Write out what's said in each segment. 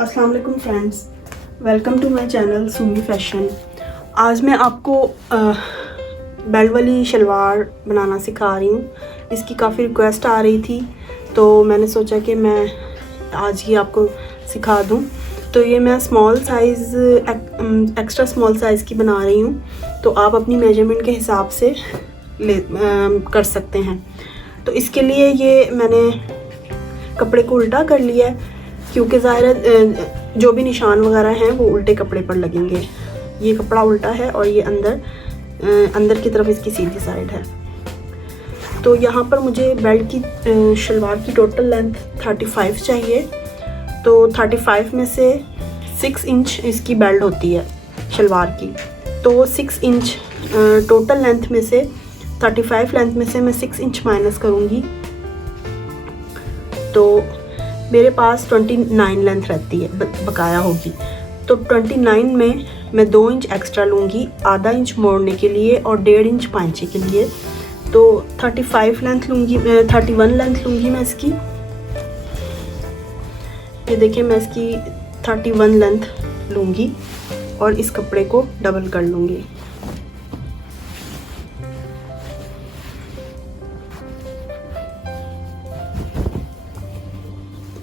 अस्सलाम वालेकुम friends, welcome to my channel Sumi fashion. आज मैं आपको बेल्ट वाली शलवार बनाना सिखा रही हूँ। इसकी काफ़ी रिक्वेस्ट आ रही थी तो मैंने सोचा कि मैं आज ही आपको सिखा दूँ। तो ये मैं small size extra small size की बना रही हूँ, तो आप अपनी मेजरमेंट के हिसाब से कर सकते हैं। तो इसके लिए ये मैंने कपड़े को उल्टा कर लिया है, क्योंकि ज़ाहिर है जो भी निशान वगैरह हैं वो उल्टे कपड़े पर लगेंगे। ये कपड़ा उल्टा है और ये अंदर की तरफ इसकी सीधी साइड है। तो यहाँ पर मुझे बेल्ट की शलवार की टोटल लेंथ 35 चाहिए। तो 35 में से 6 इंच इसकी बेल्ट होती है शलवार की। तो 6 इंच टोटल लेंथ में से 35 लेंथ में से मैं 6 इंच माइनस करूँगी। तो मेरे पास 29 लेंथ रहती है, बकाया होगी। तो 29 में मैं 2 इंच एक्स्ट्रा लूँगी, आधा इंच मोड़ने के लिए और 1.5 इंच पांचे के लिए। तो 35 लेंथ लूँगी, 31 लेंथ लूँगी मैं इसकी। ये देखिए, मैं इसकी 31 लेंथ लूँगी और इस कपड़े को डबल कर लूँगी।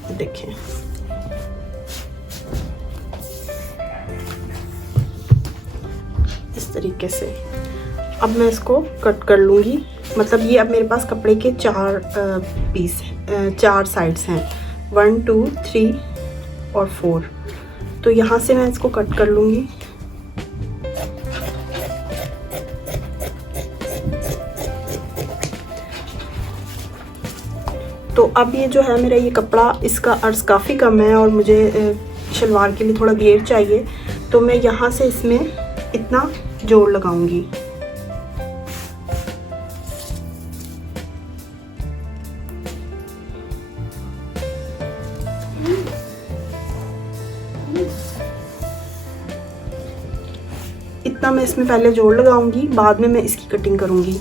देखें, इस तरीके से अब मैं इसको कट कर लूँगी। मतलब ये अब मेरे पास कपड़े के 4 पीस हैं, 4 साइड्स हैं, 1 2 3 और 4। तो यहाँ से मैं इसको कट कर लूँगी। तो अब ये जो है मेरा ये कपड़ा, इसका अर्ज काफ़ी कम है और मुझे शलवार के लिए थोड़ा घेर चाहिए। तो मैं यहाँ से इसमें इतना जोड़ लगाऊंगी। इतना मैं इसमें पहले जोड़ लगाऊंगी, बाद में मैं इसकी कटिंग करूंगी।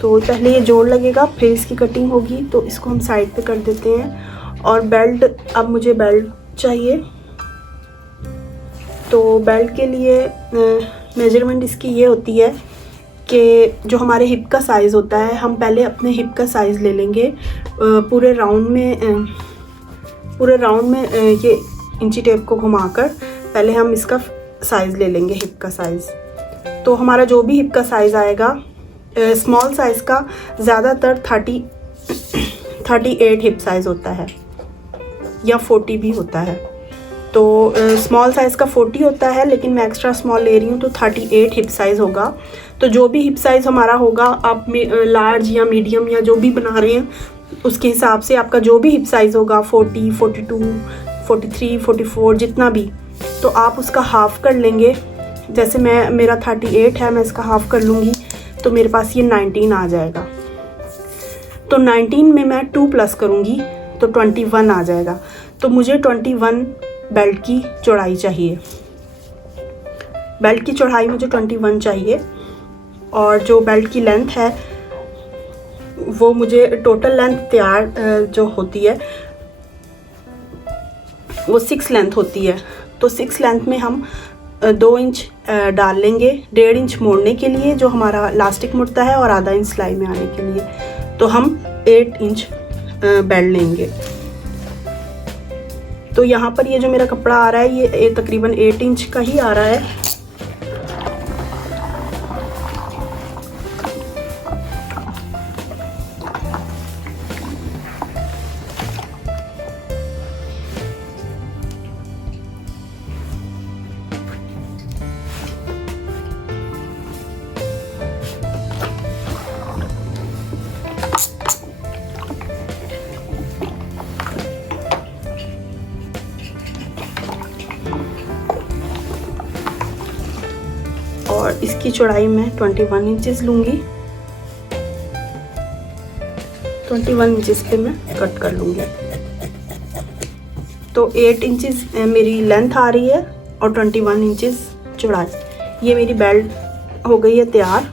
तो पहले ये जोड़ लगेगा, फिर इसकी कटिंग होगी। तो इसको हम साइड पे कर देते हैं। और बेल्ट, अब मुझे बेल्ट चाहिए। तो बेल्ट के लिए मेजरमेंट इसकी ये होती है कि जो हमारे हिप का साइज़ होता है, हम पहले अपने हिप का साइज़ ले लेंगे। पूरे राउंड में ये इंची टेप को घुमाकर पहले हम इसका साइज़ ले लेंगे, हिप का साइज़। तो हमारा जो भी हिप का साइज़ आएगा, स्मॉल साइज़ का ज़्यादातर 38 हिप साइज़ होता है या 40 भी होता है। तो स्मॉल साइज़ का 40 होता है, लेकिन मैं एक्स्ट्रा स्मॉल ले रही हूँ तो 38 हिप साइज़ होगा। तो जो भी हिप साइज़ हमारा होगा, आप लार्ज या मीडियम या जो भी बना रहे हैं उसके हिसाब से आपका जो भी हिप साइज़ होगा, 40, 42, 43, 44 जितना भी, तो आप उसका हाफ़ कर लेंगे। जैसे मेरा 38 है, मैं इसका हाफ़ कर लूँगी तो मेरे पास ये 19 आ जाएगा। तो 19 में मैं 2 प्लस करूँगी तो 21 आ जाएगा। तो मुझे 21 बेल्ट की चौड़ाई चाहिए। बेल्ट की चौड़ाई मुझे 21 चाहिए। और जो बेल्ट की लेंथ है वो मुझे टोटल लेंथ तैयार जो होती है वो 6 लेंथ होती है। तो 6 लेंथ में हम 2 इंच डाल लेंगे, 1.5 इंच मोड़ने के लिए जो हमारा लास्टिक मुड़ता है, और आधा इंच सिलाई में आने के लिए। तो हम 8 इंच बेल्ट लेंगे। तो यहाँ पर ये जो मेरा कपड़ा आ रहा है ये तकरीबन 8 इंच का ही आ रहा है। और इसकी चौड़ाई मैं 21 इंचेस लूँगी। 21 इंचेस पे मैं कट कर लूँगी। तो 8 इंचेस मेरी लेंथ आ रही है और 21 इंचेस चौड़ाई। ये मेरी बेल्ट हो गई है तैयार।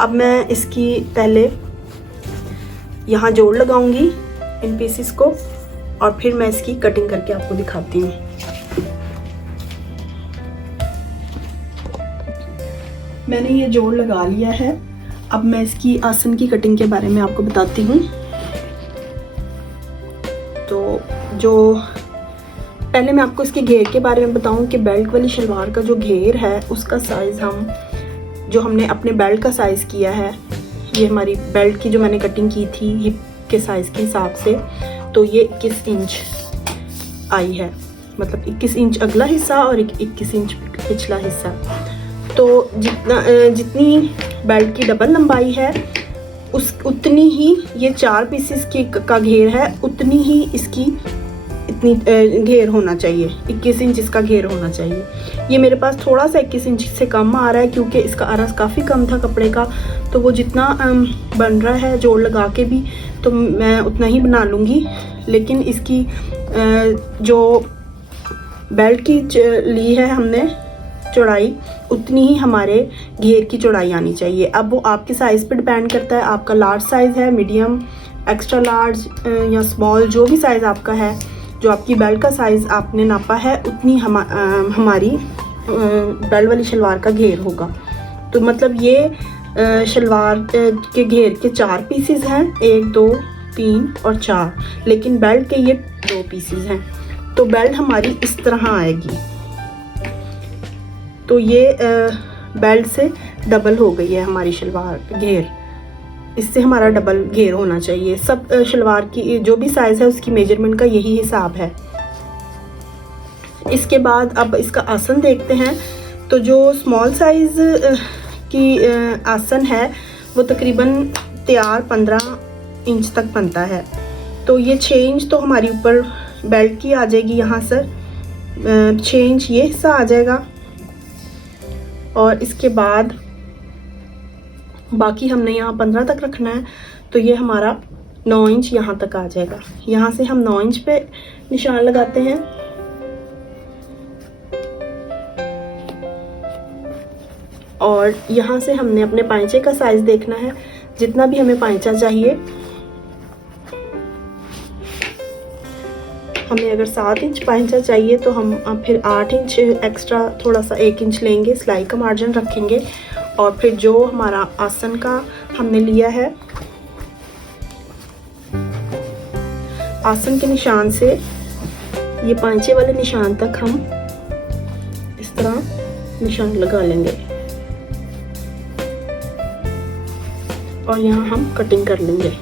अब मैं इसकी पहले यहाँ जोड़ लगाऊंगी इन पीसेस को और फिर मैं इसकी कटिंग करके आपको दिखाती हूँ। मैंने ये जोड़ लगा लिया है। अब मैं इसकी आसन की कटिंग के बारे में आपको बताती हूँ। तो जो पहले मैं आपको इसके घेर के बारे में बताऊं कि बेल्ट वाली शलवार का जो घेर है उसका साइज़ हमने अपने बेल्ट का साइज़ किया है। ये हमारी बेल्ट की जो मैंने कटिंग की थी हिप के साइज़ के हिसाब से, तो ये 21 इंच आई है, मतलब 21 इंच अगला हिस्सा और 21 इंच पिछला हिस्सा। तो जितनी बेल्ट की डबल लंबाई है उतनी ही ये 4 पीसेस का घेर है, उतनी ही इसकी इतनी घेर होना चाहिए, 21 इंच इसका घेर होना चाहिए। ये मेरे पास थोड़ा सा 21 इंच से कम आ रहा है क्योंकि इसका आरास काफ़ी कम था कपड़े का, तो वो जितना बन रहा है जोड़ लगा के भी तो मैं उतना ही बना लूँगी। लेकिन इसकी जो बेल्ट की ली है हमने चौड़ाई, उतनी ही हमारे घेर की चौड़ाई आनी चाहिए। अब वो आपके साइज़ पे डिपेंड करता है, आपका लार्ज साइज़ है, मीडियम, एक्स्ट्रा लार्ज या स्मॉल, जो भी साइज़ आपका है, जो आपकी बेल्ट का साइज़ आपने नापा है उतनी हमारी बेल्ट वाली शलवार का घेर होगा। तो मतलब ये शलवार के घेर के 4 पीसेस हैं, 1 2 3 और 4, लेकिन बेल्ट के ये 2 पीसेस हैं। तो बेल्ट हमारी इस तरह आएगी। तो ये बेल्ट से डबल हो गई है हमारी शलवार घेर, इससे हमारा डबल घेर होना चाहिए। सब शलवार की जो भी साइज़ है उसकी मेजरमेंट का यही हिसाब है। इसके बाद अब इसका आसन देखते हैं। तो जो स्मॉल साइज़ की आसन है वो तकरीबन तैयार 15 इंच तक बनता है। तो ये 6 इंच तो हमारी ऊपर बेल्ट की आ जाएगी, यहाँ से 6 इंच ये हिस्सा आ जाएगा और इसके बाद बाकी हमने यहाँ 15 तक रखना है। तो ये हमारा 9 इंच यहाँ तक आ जाएगा। यहाँ से हम 9 इंच पे निशान लगाते हैं और यहाँ से हमने अपने पांचे का साइज़ देखना है, जितना भी हमें पांचा चाहिए। हमें अगर 7 इंच पांचा चाहिए तो हम फिर 8 इंच एक्स्ट्रा थोड़ा सा 1 इंच लेंगे, सिलाई का मार्जिन रखेंगे। और फिर जो हमारा आसन का हमने लिया है, आसन के निशान से ये पांचे वाले निशान तक हम इस तरह निशान लगा लेंगे और यहाँ हम कटिंग कर लेंगे।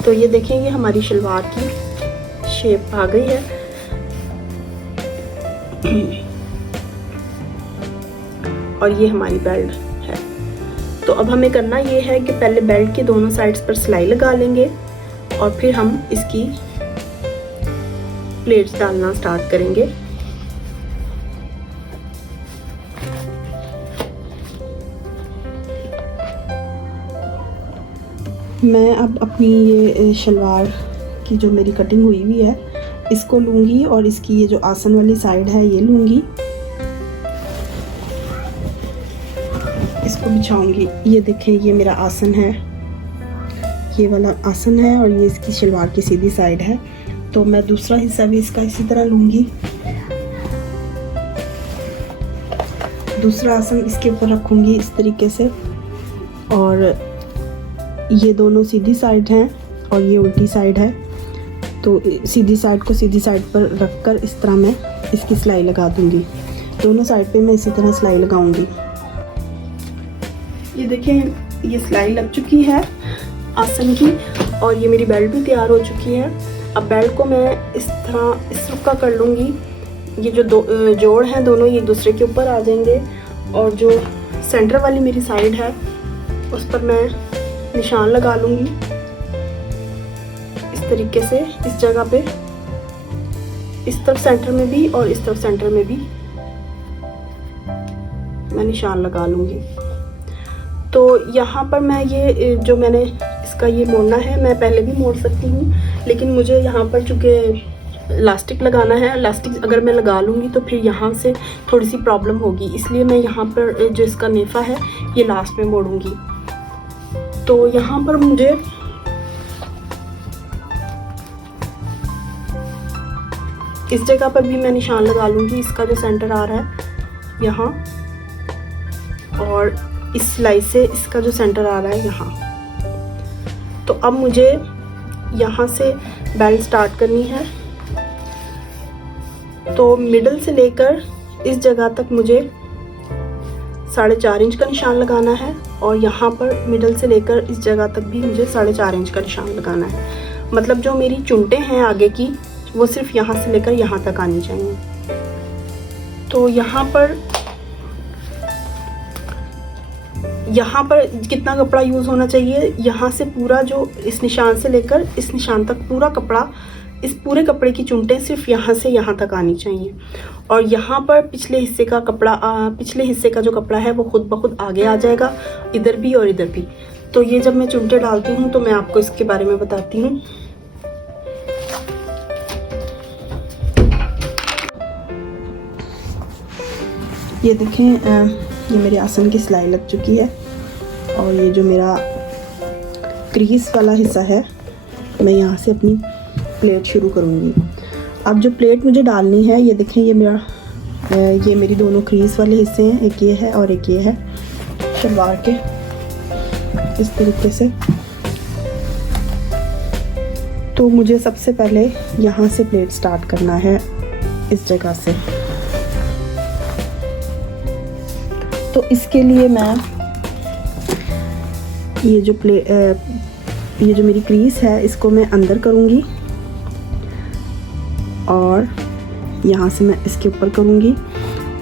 तो ये देखें, ये हमारी शलवार की शेप आ गई है। और ये हमारी बेल्ट है। तो अब हमें करना ये है कि पहले बेल्ट के दोनों साइड्स पर सिलाई लगा लेंगे और फिर हम इसकी प्लेट्स डालना स्टार्ट करेंगे। मैं अब अपनी ये शलवार की जो मेरी कटिंग हुई हुई है इसको लूँगी और इसकी ये जो आसन वाली साइड है ये लूँगी, इसको बिछाऊँगी। ये देखें, ये मेरा आसन है, ये वाला आसन है और ये इसकी शलवार की सीधी साइड है। तो मैं दूसरा हिस्सा भी इसका इसी तरह लूँगी, दूसरा आसन इसके ऊपर रखूँगी इस तरीके से। और ये दोनों सीधी साइड हैं और ये उल्टी साइड है। तो सीधी साइड को सीधी साइड पर रखकर इस तरह मैं इसकी सिलाई लगा दूंगी। दोनों साइड पे मैं इसी तरह सिलाई लगाऊंगी। ये देखें, ये सिलाई लग चुकी है आसन की और ये मेरी बेल्ट भी तैयार हो चुकी है। अब बेल्ट को मैं इस तरह इस रुख का कर लूँगी। ये जो दो जोड़ हैं दोनों ये एक दूसरे के ऊपर आ जाएंगे और जो सेंटर वाली मेरी साइड है उस पर मैं निशान लगा लूँगी इस तरीके से, इस जगह पे। इस तरफ सेंटर में भी और इस तरफ सेंटर में भी मैं निशान लगा लूँगी। तो यहाँ पर मैं ये जो मैंने इसका ये मोड़ना है, मैं पहले भी मोड़ सकती हूँ, लेकिन मुझे यहाँ पर चूँकि इलास्टिक लगाना है, इलास्टिक अगर मैं लगा लूँगी तो फिर यहाँ से थोड़ी सी प्रॉब्लम होगी, इसलिए मैं यहाँ पर जो इसका नेफा है ये लास्ट में मोड़ूंगी। तो यहाँ पर मुझे इस जगह पर भी मैं निशान लगा लूँगी, इसका जो सेंटर आ रहा है यहाँ, और इस सिलाई से इसका जो सेंटर आ रहा है यहाँ। तो अब मुझे यहाँ से बेल्ट स्टार्ट करनी है। तो मिडल से लेकर इस जगह तक मुझे 4.5 इंच का निशान लगाना है, और यहाँ पर मिडल से लेकर इस जगह तक भी मुझे 4.5 इंच का निशान लगाना है। मतलब जो मेरी चुनटें हैं आगे की, वो सिर्फ यहाँ से लेकर यहाँ तक आनी चाहिए। तो यहाँ पर कितना कपड़ा यूज़ होना चाहिए, यहाँ से पूरा जो इस निशान से लेकर इस निशान तक पूरा कपड़ा, इस पूरे कपड़े की चुनटें सिर्फ यहाँ से यहाँ तक आनी चाहिए। और यहाँ पर पिछले हिस्से का जो कपड़ा है वो खुद ब खुद आगे आ जाएगा, इधर भी और इधर भी। तो ये जब मैं चुनटें डालती हूँ तो मैं आपको इसके बारे में बताती हूँ। ये देखें, ये मेरे आसन की सिलाई लग चुकी है, और ये जो मेरा क्रीज वाला हिस्सा है, मैं यहाँ से अपनी प्लेट शुरू करूँगी। अब जो प्लेट मुझे डालनी है, ये देखें, ये मेरी दोनों क्रीज वाले हिस्से हैं, एक ये है और एक ये है शलवार के, इस तरीके से। तो मुझे सबसे पहले यहाँ से प्लेट स्टार्ट करना है, इस जगह से। तो इसके लिए मैं ये जो मेरी क्रीज है इसको मैं अंदर करूँगी, और यहाँ से मैं इसके ऊपर करूँगी,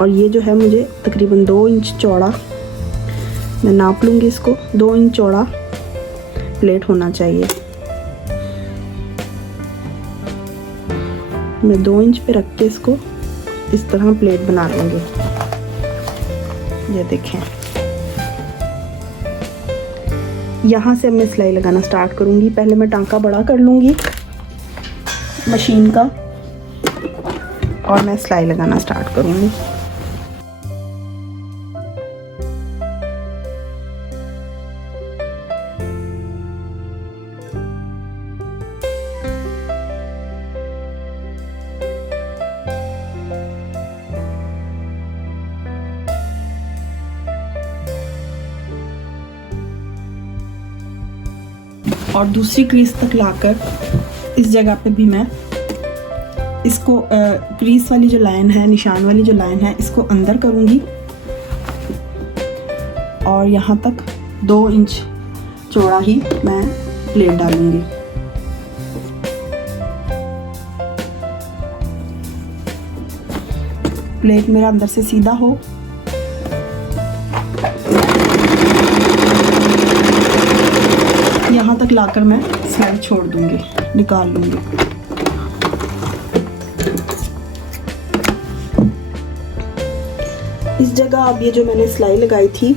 और ये जो है मुझे तकरीबन 2 इंच चौड़ा, मैं नाप लूँगी इसको, 2 इंच चौड़ा प्लेट होना चाहिए। मैं 2 इंच पे रख के इसको इस तरह प्लेट बना लूँगी। ये देखें, यहाँ से अब मैं सिलाई लगाना स्टार्ट करूँगी। पहले मैं टांका बड़ा कर लूँगी मशीन का, और मैं सिलाई लगाना स्टार्ट करूँगी। और दूसरी क्रीज तक लाकर इस जगह पे भी मैं इसको क्रीज वाली जो लाइन है, निशान वाली जो लाइन है, इसको अंदर करूँगी, और यहाँ तक 2 इंच चौड़ा ही मैं प्लेट डालूँगी। प्लेट मेरा अंदर से सीधा हो, यहाँ तक लाकर मैं सिलाई छोड़ दूँगी, निकाल लूँगी। इस जगह अब ये जो मैंने सिलाई लगाई थी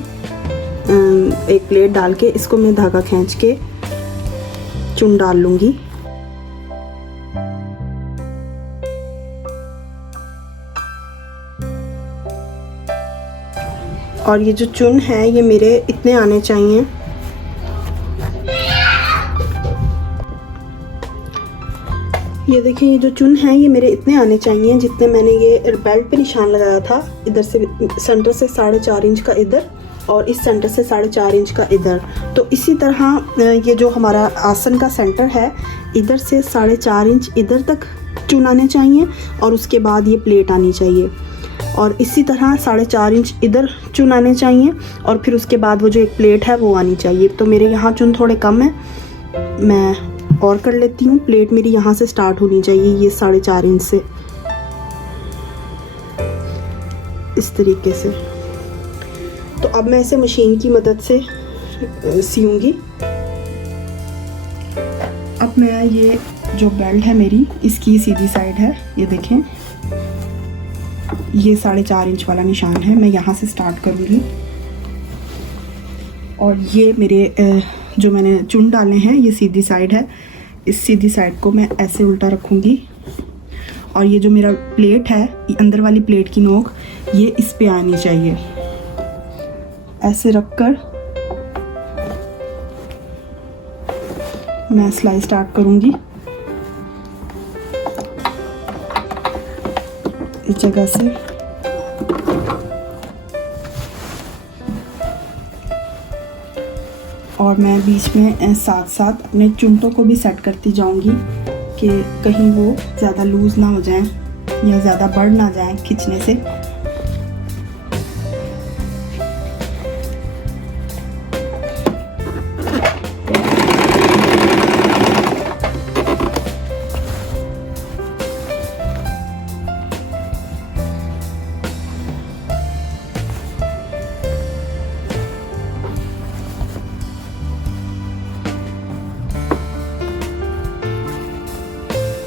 एक प्लेट डाल के, इसको मैं धागा खींच के चुन डाल लूँगी। और ये जो चुन है ये मेरे इतने आने चाहिए। ये देखिए, ये जो चुन है ये मेरे इतने आने चाहिए जितने मैंने ये बेल्ट पे निशान लगाया था। इधर से सेंटर से 4.5 इंच का इधर, और इस सेंटर से 4.5 इंच का इधर। तो इसी तरह ये जो हमारा आसन का सेंटर है, इधर से 4.5 इंच इधर तक चुन आने चाहिए, और उसके बाद ये प्लेट आनी चाहिए। और इसी तरह 4.5 इंच इधर चुन आने चाहिए, और फिर उसके बाद वो जो एक प्लेट है वो आनी चाहिए। तो मेरे यहाँ चुन थोड़े कम है, मैं और कर लेती हूँ। प्लेट मेरी यहाँ से स्टार्ट होनी चाहिए, ये 4.5 इंच से, इस तरीके से। तो अब मैं इसे मशीन की मदद से सीऊंगी। अब मैं ये जो बेल्ट है मेरी, इसकी सीधी साइड है, ये देखें, ये 4.5 इंच वाला निशान है। मैं यहाँ से स्टार्ट करूँगी और ये मेरे जो मैंने चुन डाले हैं ये सीधी साइड है। इस सीधी साइड को मैं ऐसे उल्टा रखूँगी और ये जो मेरा प्लेट है, अंदर वाली प्लेट की नोक ये इस पे आनी चाहिए। ऐसे रखकर मैं सिलाई स्टार्ट करूँगी इस जगह से। और मैं बीच में साथ साथ अपने चुनटों को भी सेट करती जाऊंगी कि कहीं वो ज़्यादा लूज़ ना हो जाएं या ज़्यादा बढ़ ना जाएं खींचने से।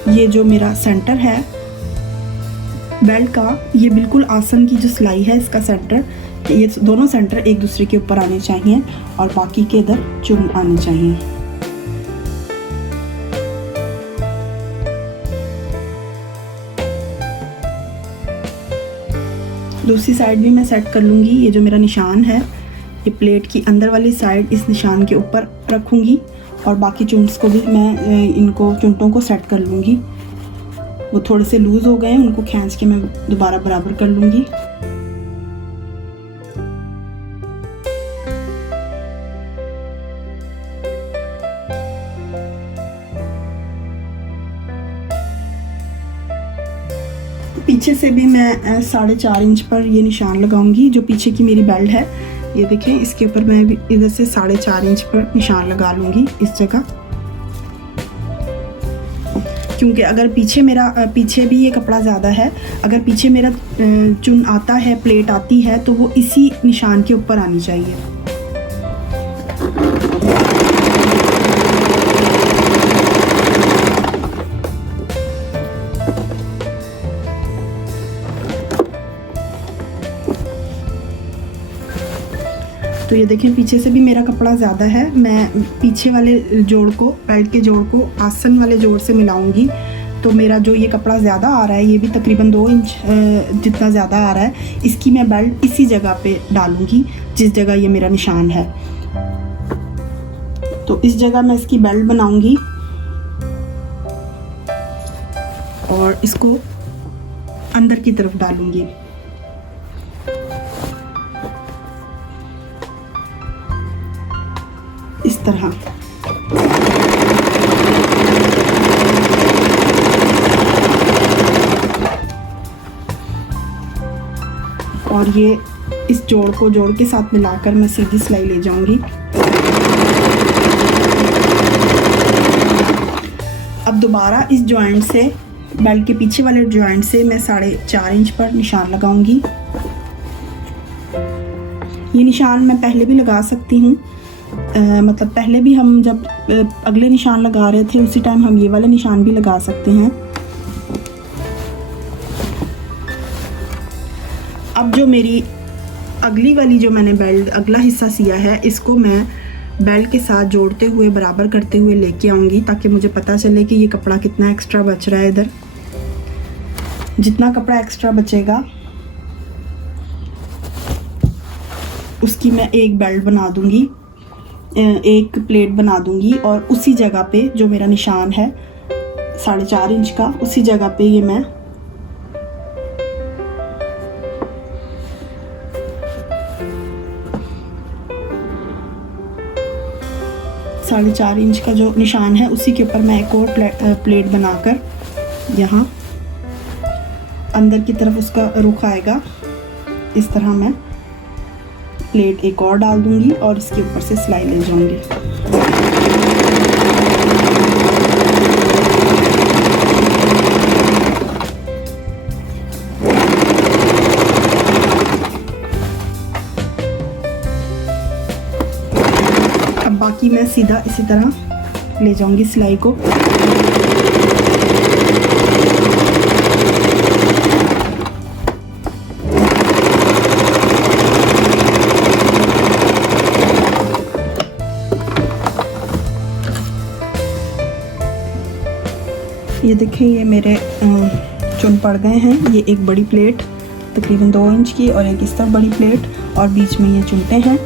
ये जो मेरा सेंटर है बेल्ट का, ये बिल्कुल आसन की जो सिलाई है इसका सेंटर, ये दोनों सेंटर एक दूसरे के ऊपर आने चाहिए और बाकी के इधर चुन आने चाहिए। दूसरी साइड भी मैं सेट कर लूँगी। ये जो मेरा निशान है ये प्लेट की अंदर वाली साइड इस निशान के ऊपर रखूँगी और बाकी चुन्स को भी मैं इनको चुनटों को सेट कर लूँगी। वो थोड़े से लूज़ हो गए हैं, उनको खींच के मैं दोबारा बराबर कर लूँगी। पीछे से भी मैं 4.5 इंच पर ये निशान लगाऊंगी। जो पीछे की मेरी बेल्ट है ये देखें, इसके ऊपर मैं इधर से 4.5 इंच पर निशान लगा लूँगी इस जगह, क्योंकि अगर पीछे भी ये कपड़ा ज़्यादा है, अगर पीछे मेरा चुन आता है, प्लेट आती है, तो वो इसी निशान के ऊपर आनी चाहिए। तो ये देखें पीछे से भी मेरा कपड़ा ज़्यादा है, मैं पीछे वाले जोड़ को, बेल्ट के जोड़ को आसन वाले जोड़ से मिलाऊंगी, तो मेरा जो ये कपड़ा ज़्यादा आ रहा है, ये भी तकरीबन 2 इंच जितना ज़्यादा आ रहा है, इसकी मैं बेल्ट इसी जगह पे डालूंगी जिस जगह ये मेरा निशान है। तो इस जगह मैं इसकी बेल्ट बनाऊंगी और इसको अंदर की तरफ डालूंगी। इस तरह और ये इस जोड़ के साथ मिलाकर मैं सीधी सिलाई ले जाऊंगी। अब दोबारा इस जॉइंट से, बेल्ट के पीछे वाले जॉइंट से मैं 4.5 इंच पर निशान लगाऊंगी। ये निशान मैं पहले भी लगा सकती हूँ, मतलब पहले भी हम जब अगले निशान लगा रहे थे उसी टाइम हम ये वाले निशान भी लगा सकते हैं। अब जो मेरी अगली वाली जो मैंने बेल्ट अगला हिस्सा सिया है, इसको मैं बेल्ट के साथ जोड़ते हुए बराबर करते हुए लेके आऊँगी ताकि मुझे पता चले कि ये कपड़ा कितना एक्स्ट्रा बच रहा है। इधर जितना कपड़ा एक्स्ट्रा बचेगा उसकी मैं एक बेल्ट बना दूँगी, एक प्लेट बना दूंगी और उसी जगह पे जो मेरा निशान है 4.5 इंच का, उसी जगह पे ये मैं साढ़े 4 इंच का जो निशान है उसी के ऊपर मैं एक और प्लेट बनाकर यहाँ अंदर की तरफ उसका रुख आएगा, इस तरह मैं प्लेट एक और डाल दूंगी और इसके ऊपर से सिलाई ले जाऊंगी। अब बाकी मैं सीधा इसी तरह ले जाऊंगी सिलाई को। ये देखें, ये मेरे चुन पड़ गए हैं। ये एक बड़ी प्लेट तकरीबन 2 इंच की और एक इस तरफ बड़ी प्लेट और बीच में ये चुनटे हैं।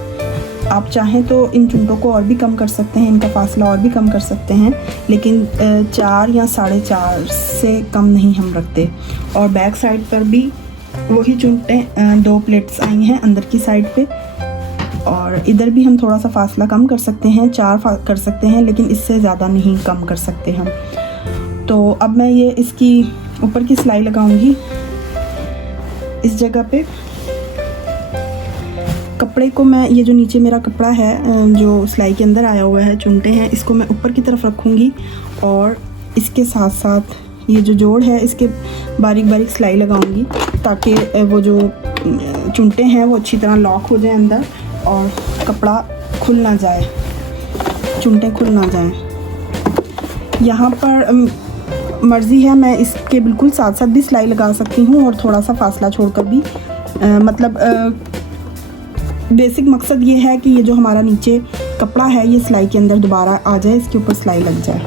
आप चाहें तो इन चुनटों को और भी कम कर सकते हैं, इनका फासला और भी कम कर सकते हैं, लेकिन 4 या 4.5 से कम नहीं हम रखते। और बैक साइड पर भी वही चुनटे 2 प्लेट्स आई हैं अंदर की साइड पे, और इधर भी हम थोड़ा सा फासला कम कर सकते हैं, 4 कर सकते हैं, लेकिन इससे ज़्यादा नहीं कम कर सकते हम। तो अब मैं ये इसकी ऊपर की सिलाई लगाऊंगी इस जगह पे। कपड़े को मैं, ये जो नीचे मेरा कपड़ा है जो सिलाई के अंदर आया हुआ है, चुनटे हैं, इसको मैं ऊपर की तरफ रखूँगी और इसके साथ साथ ये जो जोड़ है इसके बारीक बारीक सिलाई लगाऊंगी ताकि वो जो चुनटे हैं वो अच्छी तरह लॉक हो जाए अंदर और कपड़ा खुल ना जाए, चुनटे खुल ना जाएं। यहाँ पर मर्ज़ी है, मैं इसके बिल्कुल साथ साथ भी सिलाई लगा सकती हूँ और थोड़ा सा फासला छोड़कर भी। मतलब बेसिक मकसद ये है कि ये जो हमारा नीचे कपड़ा है ये सिलाई के अंदर दोबारा आ जाए, इसके ऊपर सिलाई लग जाए।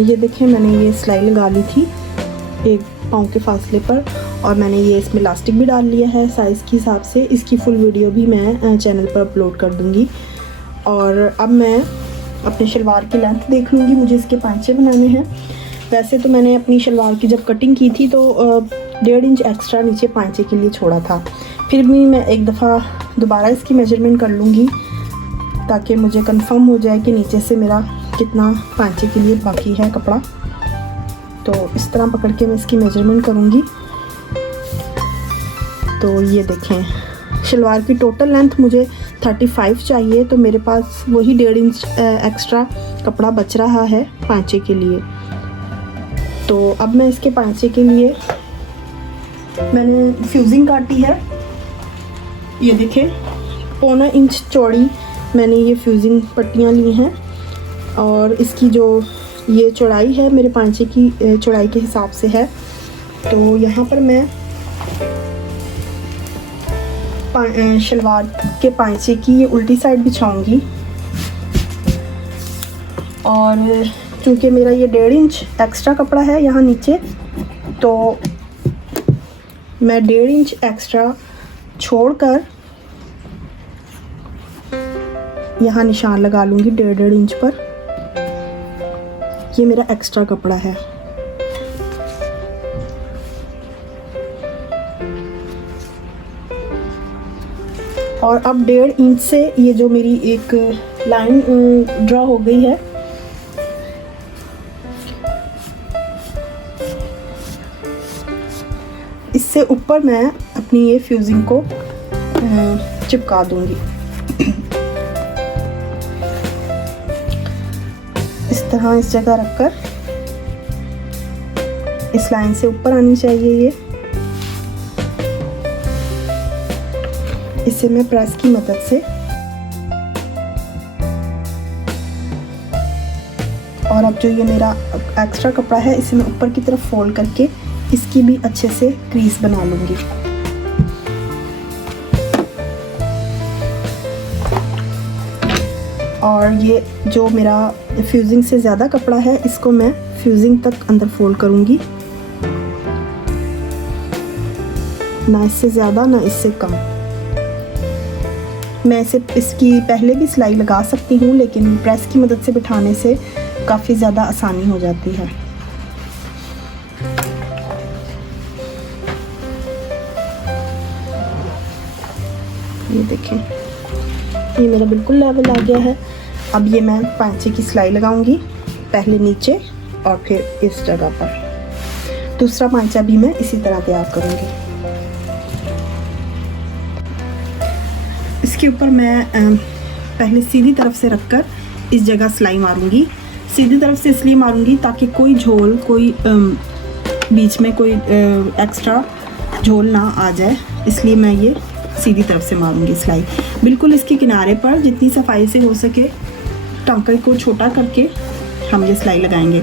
ये देखें, मैंने ये सिलाई लगा ली थी 1 पाँव के फासले पर और मैंने ये इसमें इलास्टिक भी डाल लिया है साइज़ के हिसाब से। इसकी फुल वीडियो भी मैं चैनल पर अपलोड कर दूँगी। और अब मैं अपने शलवार की लेंथ देख लूँगी, मुझे इसके पांचे बनाने हैं। वैसे तो मैंने अपनी शलवार की जब कटिंग की थी तो 1.5 इंच एक्स्ट्रा नीचे पांचे के लिए छोड़ा था। फिर भी मैं एक दफ़ा दोबारा इसकी मेजरमेंट कर लूँगी ताकि मुझे कंफर्म हो जाए कि नीचे से मेरा कितना पांचे के लिए बाकी है कपड़ा। तो इस तरह पकड़ के मैं इसकी मेजरमेंट करूँगी। तो ये देखें, शलवार की टोटल लेंथ मुझे 35 चाहिए, तो मेरे पास वही 1.5 इंच एक्स्ट्रा कपड़ा बच रहा है पांचे के लिए। तो अब मैं इसके पांचे के लिए मैंने फ्यूजिंग काटी है। ये देखें, 1.25 इंच चौड़ी मैंने ये फ्यूजिंग पट्टियाँ ली हैं और इसकी जो ये चौड़ाई है मेरे पांचे की चौड़ाई के हिसाब से है। तो यहाँ पर मैं शलवार के पांचे की ये उल्टी साइड बिछाऊंगी और चूँकि मेरा ये 1.5 इंच एक्स्ट्रा कपड़ा है यहाँ नीचे, तो मैं 1.5 इंच एक्स्ट्रा छोड़कर यहाँ निशान लगा लूँगी 1.5 इंच पर। ये मेरा एक्स्ट्रा कपड़ा है। और अब 1.5 इंच से ये जो मेरी एक लाइन ड्रा हो गई है, इससे ऊपर मैं अपनी ये फ्यूजिंग को चिपका दूंगी। इस तरह इस जगह रखकर इस लाइन से ऊपर आनी चाहिए ये। इसे मैं प्रेस की मदद से और अब जो ये मेरा एक्स्ट्रा कपड़ा है इसे मैं ऊपर की तरफ फोल्ड करके इसकी भी अच्छे से क्रीज बना लूँगी। और ये जो मेरा फ्यूजिंग से ज़्यादा कपड़ा है इसको मैं फ्यूजिंग तक अंदर फोल्ड करूँगी, ना इससे ज़्यादा ना इससे कम। मैं इसकी पहले भी सिलाई लगा सकती हूँ, लेकिन प्रेस की मदद से बिठाने से काफ़ी ज़्यादा आसानी हो जाती है। ये देखें, ये मेरा बिल्कुल लेवल आ गया है। अब ये मैं पांचे की सिलाई लगाऊंगी, पहले नीचे और फिर इस जगह पर। दूसरा पांचा भी मैं इसी तरह तैयार करूंगी। इसके ऊपर मैं पहले सीधी तरफ से रखकर इस जगह सिलाई मारूंगी। सीधी तरफ से इसलिए मारूंगी ताकि कोई झोल, कोई बीच में कोई एक्स्ट्रा झोल ना आ जाए, इसलिए मैं ये सीधी तरफ से मारूंगी सिलाई। बिल्कुल इसके किनारे पर जितनी सफाई से हो सके टांके को छोटा करके हम ये सिलाई लगाएंगे।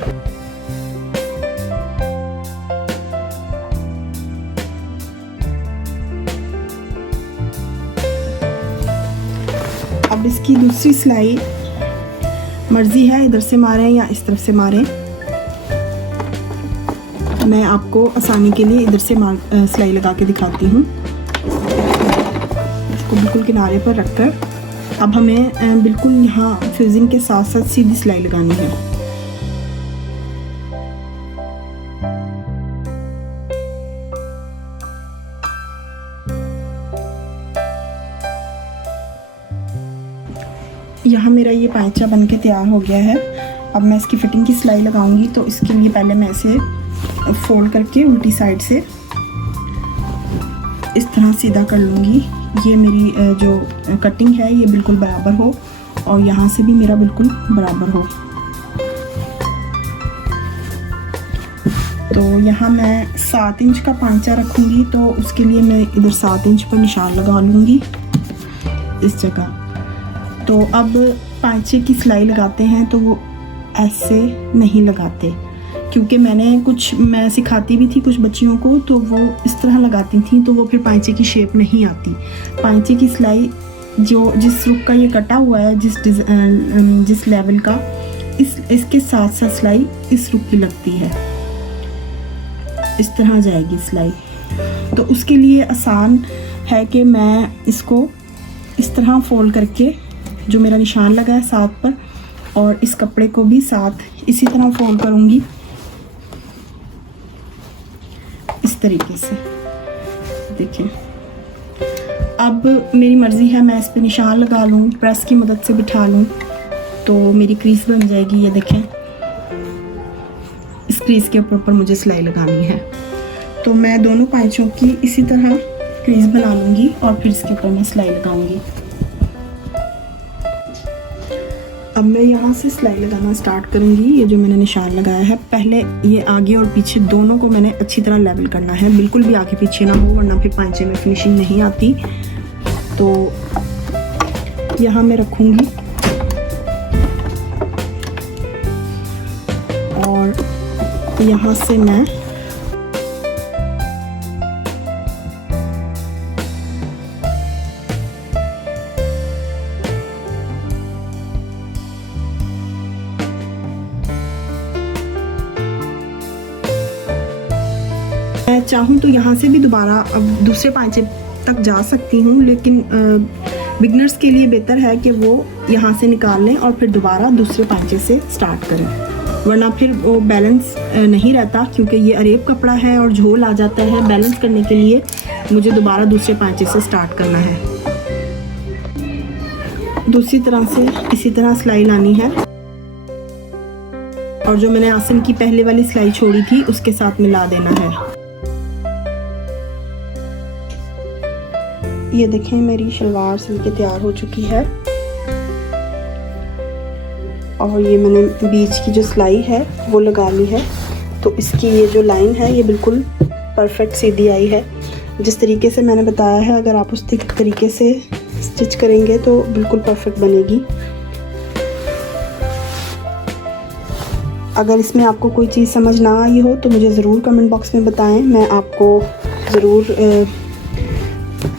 अब इसकी दूसरी सिलाई मर्ज़ी है इधर से मारें या इस तरफ से मारें। मैं आपको आसानी के लिए इधर से सिलाई लगा के दिखाती हूँ। इसको बिल्कुल किनारे पर रखकर अब हमें बिल्कुल यहाँ फ्यूजिंग के साथ साथ सीधी सिलाई लगानी है। यहाँ मेरा ये पायचा बन के तैयार हो गया है। अब मैं इसकी फिटिंग की सिलाई लगाऊंगी, तो इसके लिए पहले मैं इसे फोल्ड करके उल्टी साइड से इस तरह सीधा कर लूँगी। ये मेरी जो कटिंग है ये बिल्कुल बराबर हो और यहाँ से भी मेरा बिल्कुल बराबर हो। तो यहाँ मैं 7 इंच का पांचा रखूँगी, तो उसके लिए मैं इधर 7 इंच पर निशान लगा लूँगी इस जगह। तो अब पांचे की सिलाई लगाते हैं तो वो ऐसे नहीं लगाते, क्योंकि मैं सिखाती भी थी कुछ बच्चियों को, तो वो इस तरह लगाती थी तो वो फिर पांचे की शेप नहीं आती। पांचे की सिलाई जिस रुख का ये कटा हुआ है, जिस लेवल का, इसके साथ साथ सिलाई इस रुख की लगती है, इस तरह जाएगी सिलाई। तो उसके लिए आसान है कि मैं इसको इस तरह फोल्ड करके जो मेरा निशान लगा है 7 पर, और इस कपड़े को भी साथ इसी तरह फोल्ड करूँगी इस तरीके से। देखिए अब मेरी मर्ज़ी है मैं इस पे निशान लगा लूँ, प्रेस की मदद से बिठा लूँ तो मेरी क्रीज बन जाएगी। ये देखें, इस क्रीज के ऊपर मुझे सिलाई लगानी है। तो मैं दोनों पांचों की इसी तरह क्रीज बना लूँगी और फिर इसके ऊपर मैं सिलाई लगाऊंगी। अब मैं यहाँ से सिलाई लगाना स्टार्ट करूँगी। ये जो मैंने निशान लगाया है, पहले ये आगे और पीछे दोनों को मैंने अच्छी तरह लेवल करना है, बिल्कुल भी आगे पीछे ना हो, वरना फिर पांचे में फिनिशिंग नहीं आती। तो यहाँ मैं रखूँगी और यहाँ से मैं चाहूँ तो यहाँ से भी दोबारा अब दूसरे पांचे तक जा सकती हूँ, लेकिन बिगनर्स के लिए बेहतर है कि वो यहाँ से निकाल लें और फिर दोबारा दूसरे पांचे से स्टार्ट करें, वरना फिर वो बैलेंस नहीं रहता, क्योंकि ये अरेब कपड़ा है और झोल आ जाता है। बैलेंस करने के लिए मुझे दोबारा दूसरे पांचे से स्टार्ट करना है। दूसरी तरह से इसी तरह सिलाई लानी है और जो मैंने आसन की पहले वाली सिलाई छोड़ी थी उसके साथ मिला देना है। ये देखें, मेरी शलवार सिल के तैयार हो चुकी है और ये मैंने बीच की जो सिलाई है वो लगा ली है। तो इसकी ये जो लाइन है ये बिल्कुल परफेक्ट सीधी आई है। जिस तरीके से मैंने बताया है, अगर आप उस तरीके से स्टिच करेंगे तो बिल्कुल परफेक्ट बनेगी। अगर इसमें आपको कोई चीज़ समझ ना आई हो तो मुझे ज़रूर कमेंट बॉक्स में बताएं, मैं आपको ज़रूर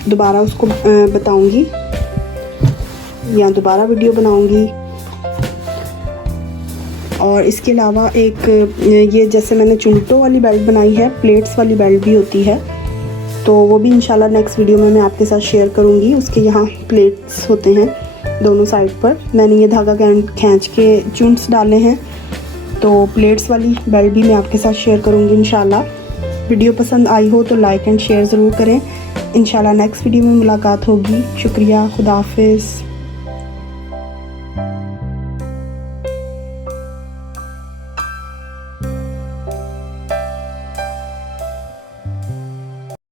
दोबारा उसको बताऊंगी या दोबारा वीडियो बनाऊंगी। और इसके अलावा एक ये जैसे मैंने चुनटों वाली बेल्ट बनाई है, प्लेट्स वाली बेल्ट भी होती है, तो वो भी इंशाल्लाह नेक्स्ट वीडियो में मैं आपके साथ शेयर करूंगी। उसके यहाँ प्लेट्स होते हैं दोनों साइड पर, मैंने ये धागा खींच के चुन्स डाले हैं, तो प्लेट्स वाली बेल्ट भी मैं आपके साथ शेयर करूंगी इंशाल्लाह। वीडियो पसंद आई हो तो लाइक एंड शेयर ज़रूर करें। इंशाल्लाह नेक्स्ट वीडियो में मुलाकात होगी। शुक्रिया, खुदा हाफिज़।